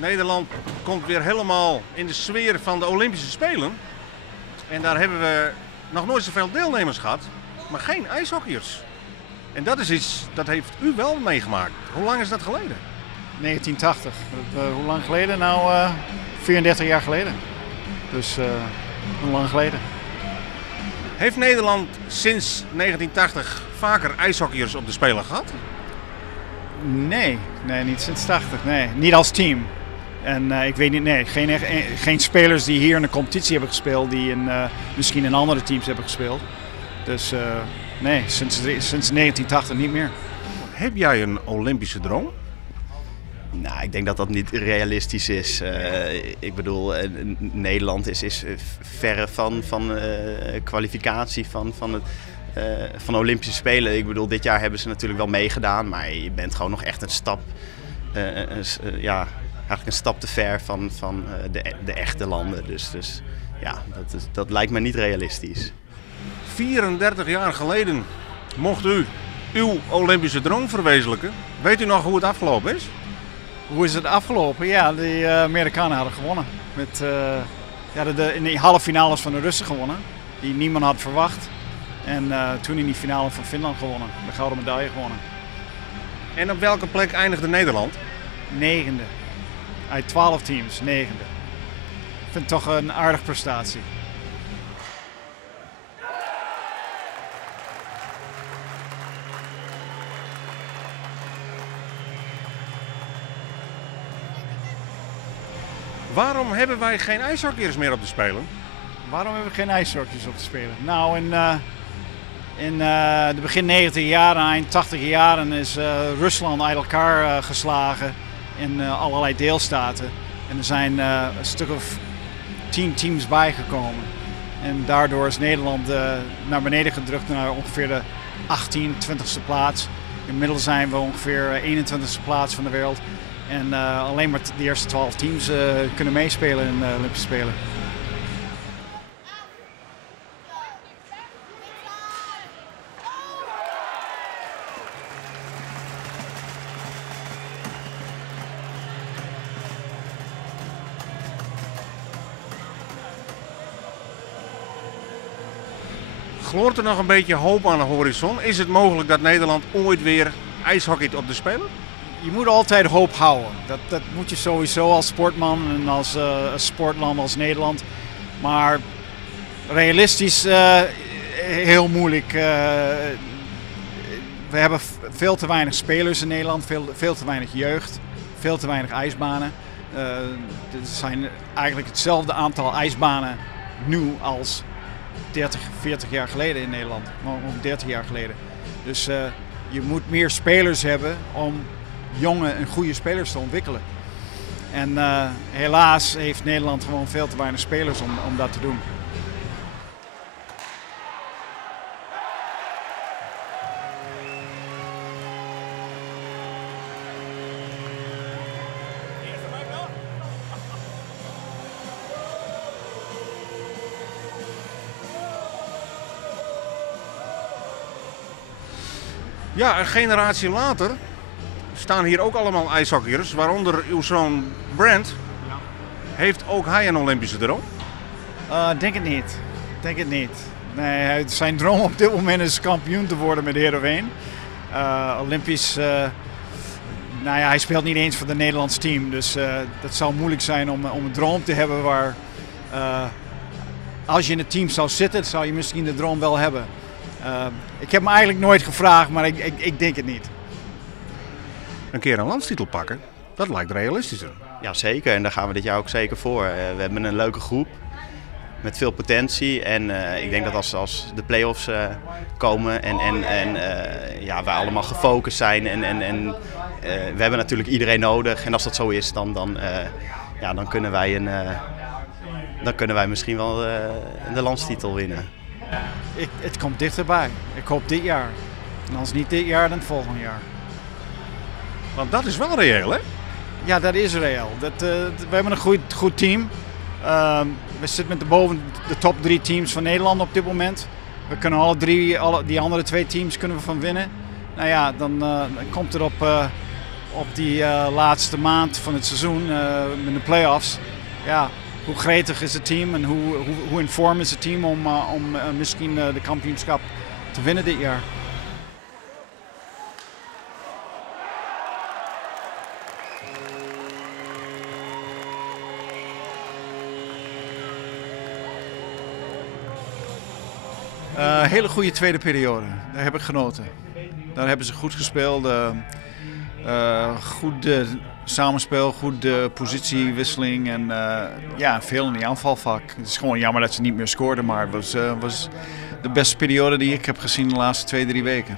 Nederland komt weer helemaal in de sfeer van de Olympische Spelen. En daar hebben we nog nooit zoveel deelnemers gehad, maar geen ijshockeyers. En dat is iets, dat heeft u wel meegemaakt. Hoe lang is dat geleden? 1980. Hoe lang geleden? Nou, 34 jaar geleden. Dus hoe lang geleden? Heeft Nederland sinds 1980 vaker ijshockeyers op de Spelen gehad? Nee, niet sinds 80. Nee, niet als team. En ik weet niet, nee, geen spelers die hier in de competitie hebben gespeeld, die misschien in andere teams hebben gespeeld. Dus nee, sinds 1980 niet meer. Heb jij een Olympische droom? Nou, ik denk dat dat niet realistisch is. Ik bedoel, Nederland is verre van kwalificatie van de Olympische Spelen. Ik bedoel, dit jaar hebben ze natuurlijk wel meegedaan, maar je bent gewoon nog echt een stap, eigenlijk een stap te ver van de echte landen. Dus ja, dat lijkt me niet realistisch. 34 jaar geleden mocht u uw Olympische droom verwezenlijken. Weet u nog hoe het afgelopen is? Hoe is het afgelopen? Ja, de Amerikanen hadden gewonnen. In de halve finales van de Russen gewonnen, die niemand had verwacht. En toen in die finale van Finland gewonnen, de gouden medaille gewonnen. En op welke plek eindigde Nederland? 9e. Uit 12 teams, 9e. Ik vind het toch een aardige prestatie. Waarom hebben wij geen ijshockeyers meer op de Spelen? Waarom hebben we geen ijshockeyers op te spelen? Nou, in de begin 90 jaren, eind 80 jaren is Rusland uit elkaar geslagen in allerlei deelstaten. En er zijn een stuk of 10 teams bijgekomen. En daardoor is Nederland naar beneden gedrukt naar ongeveer de 20e plaats. Inmiddels zijn we ongeveer 21e plaats van de wereld. En alleen maar de eerste 12 teams kunnen meespelen in de Olympische Spelen. Gloort er nog een beetje hoop aan de horizon? Is het mogelijk dat Nederland ooit weer ijshockeyt op de Spelen? Je moet altijd hoop houden. Dat moet je sowieso als sportman en als sportland als Nederland. Maar realistisch heel moeilijk. We hebben veel te weinig spelers in Nederland, veel te weinig jeugd, veel te weinig ijsbanen. Er zijn eigenlijk hetzelfde aantal ijsbanen nu als 30, 40 jaar geleden in Nederland. Of 30 jaar geleden. Dus je moet meer spelers hebben om jonge en goede spelers te ontwikkelen. En helaas heeft Nederland gewoon veel te weinig spelers om dat te doen. Ja, een generatie later staan hier ook allemaal ijshockeyers, waaronder uw zoon Brent. Ja. Heeft ook hij een Olympische droom? Denk het niet. Nee, zijn droom op dit moment is kampioen te worden met Heerenveen. Olympisch, nou ja, hij speelt niet eens voor het Nederlands team. Dus dat zou moeilijk zijn om een droom te hebben waar, als je in het team zou zitten, zou je misschien de droom wel hebben. Ik heb me eigenlijk nooit gevraagd, maar ik denk het niet. Een keer een landstitel pakken, dat lijkt realistischer. Ja, zeker. En daar gaan we dit jaar ook zeker voor. We hebben een leuke groep met veel potentie. En ik denk dat als de play-offs komen en wij allemaal gefocust zijn. En we hebben natuurlijk iedereen nodig. En als dat zo is, dan kunnen wij misschien wel de landstitel winnen. Het komt dichterbij. Ik hoop dit jaar. En als niet dit jaar, dan het volgende jaar. Want dat is wel reëel, hè? Ja, dat is reëel. We hebben een goed team. We zitten met boven de top 3 teams van Nederland op dit moment. We kunnen die andere 2 teams kunnen we van winnen. Nou ja, dan komt het op die laatste maand van het seizoen met de play-offs. Ja, hoe gretig is het team en hoe in vorm is het team om misschien de kampioenschap te winnen dit jaar? Hele goede tweede periode. Daar heb ik genoten. Daar hebben ze goed gespeeld. Goed samenspel, goede positiewisseling en veel in die aanvalvak. Het is gewoon jammer dat ze niet meer scoorden, maar het was de beste periode die ik heb gezien de laatste 2-3 weken.